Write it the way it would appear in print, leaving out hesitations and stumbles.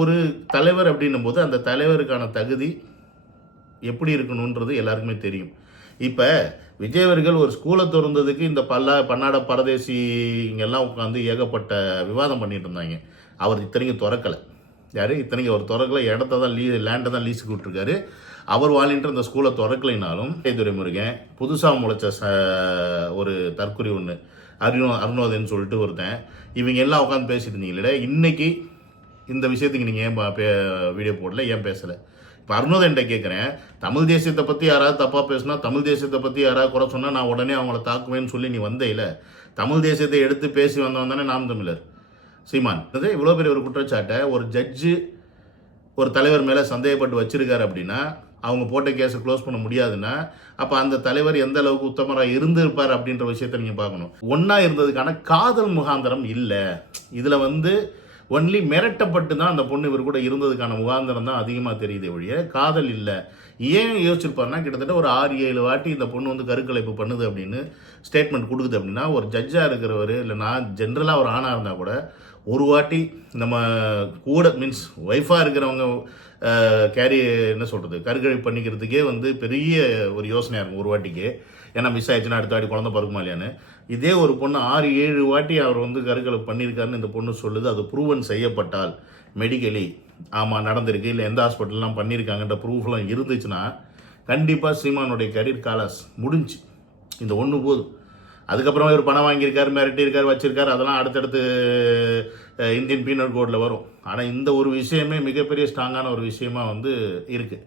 ஒரு தலைவர் அப்படின்னும் போது அந்த தலைவருக்கான தகுதி எப்படி இருக்கணுன்றது எல்லாருக்குமே தெரியும். இப்போ விஜய் அவர்கள் ஒரு ஸ்கூலை திறந்ததுக்கு இந்த பன்னாட பரதேசிங்கெல்லாம் உட்காந்து ஏகப்பட்ட விவாதம் பண்ணிட்டு இருந்தாங்க. அவர் இத்தனைக்கும் திறக்கலை. யார் இத்தனைக்கும் அவர் திறக்கலை, இடத்த தான் லேண்டை தான் லீஸுக்கு விட்டுருக்காரு. அவர் வாலின்ற இந்த ஸ்கூலை திறக்கலைனாலும் துரைமுருகன் புதுசாக முளைச்ச ஒரு தற்குறி ஒன்று அருணோதயன்னு சொல்லிட்டு ஒருத்தன், இவங்க எல்லாம் உட்காந்து பேசிட்டு இருந்தீங்களே, இன்னைக்கு இந்த விஷயத்துக்கு நீங்கள் ஏன் வீடியோ போடல, ஏன் பேசலை? இப்போ அருணோதயன்ட்ட கேட்குறேன், தமிழ் தேசியத்தை பற்றி யாராவது தப்பாக பேசுனா, தமிழ் தேசியத்தை பற்றி யாராவது குறை சொன்னால் நான் உடனே அவங்கள தாக்குவேன்னு சொல்லி நீ வந்தேல, தமிழ் தேசியத்தை எடுத்து பேசி வந்தவன் தானே நாம் தமிழர் சீமான். இவ்வளோ பெரிய ஒரு குற்றச்சாட்டை ஒரு ஜட்ஜு ஒரு தலைவர் மேலே சந்தேகப்பட்டு வச்சிருக்காரு அப்படின்னா, அவங்க போட்ட கேஸை க்ளோஸ் பண்ண முடியாதுன்னா, அப்போ அந்த தலைவர் எந்த அளவுக்கு உத்தமராக இருந்திருப்பார் அப்படின்ற விஷயத்தை நீங்கள் பார்க்கணும். ஒன்றா இருந்ததுக்கான காதல் முகாந்திரம் இல்லை. இதில் ஒன்லி மிரட்டப்பட்டு தான் அந்த பொண்ணு இவர் கூட இருந்ததுக்கான முகாந்திரம் தான் அதிகமாக தெரியுதே ஒழிய காதல் இல்லை. ஏன் யோசிச்சிருப்பாருன்னா, கிட்டத்தட்ட ஒரு 6-7 வாட்டி இந்த பொண்ணு கருக்கலைப்பு பண்ணுது அப்படின்னு ஸ்டேட்மெண்ட் கொடுக்குது அப்படின்னா, ஒரு ஜட்ஜாக இருக்கிறவர் இல்லை நான் ஜென்ரலாக ஒரு ஆணாக இருந்தால் கூட ஒரு வாட்டி நம்ம கூட மீன்ஸ் ஒய்ஃபாக இருக்கிறவங்க கேரி என்ன சொல்கிறது கருக்கழிப்பு பண்ணிக்கிறதுக்கே பெரிய ஒரு யோசனையாக இருக்கும் ஒரு வாட்டிக்கு. ஏன்னா மிஸ் ஆயிடுச்சுன்னா அடுத்த வாட்டி குழந்தை பிறக்குமா இல்லையான்னு. இதே ஒரு பொண்ணு 6-7 வாட்டி அவர் கருக்கலைப்பு பண்ணியிருக்காருன்னு இந்த பொண்ணு சொல்லுது. அது ப்ரூவன் செய்யப்பட்டால் மெடிக்கலி ஆமாம் நடந்திருக்கு, இல்லை எந்த ஹாஸ்பிட்டல்லாம் பண்ணியிருக்காங்கன்ற ப்ரூஃப்லாம் இருந்துச்சுன்னா கண்டிப்பாக சீமானுடைய கரியர் காலாஸ் முடிஞ்சு. இந்த ஒன்று போதும். அதுக்கப்புறம் இவர் பணம் வாங்கியிருக்காரு, மிரட்டியிருக்காரு, வச்சிருக்காரு, அதெல்லாம் அடுத்தடுத்து இந்தியன் பீனல் கோடில் வரும். ஆனால் இந்த ஒரு விஷயமே மிகப்பெரிய ஸ்ட்ராங்கான ஒரு விஷயமா இருக்குது.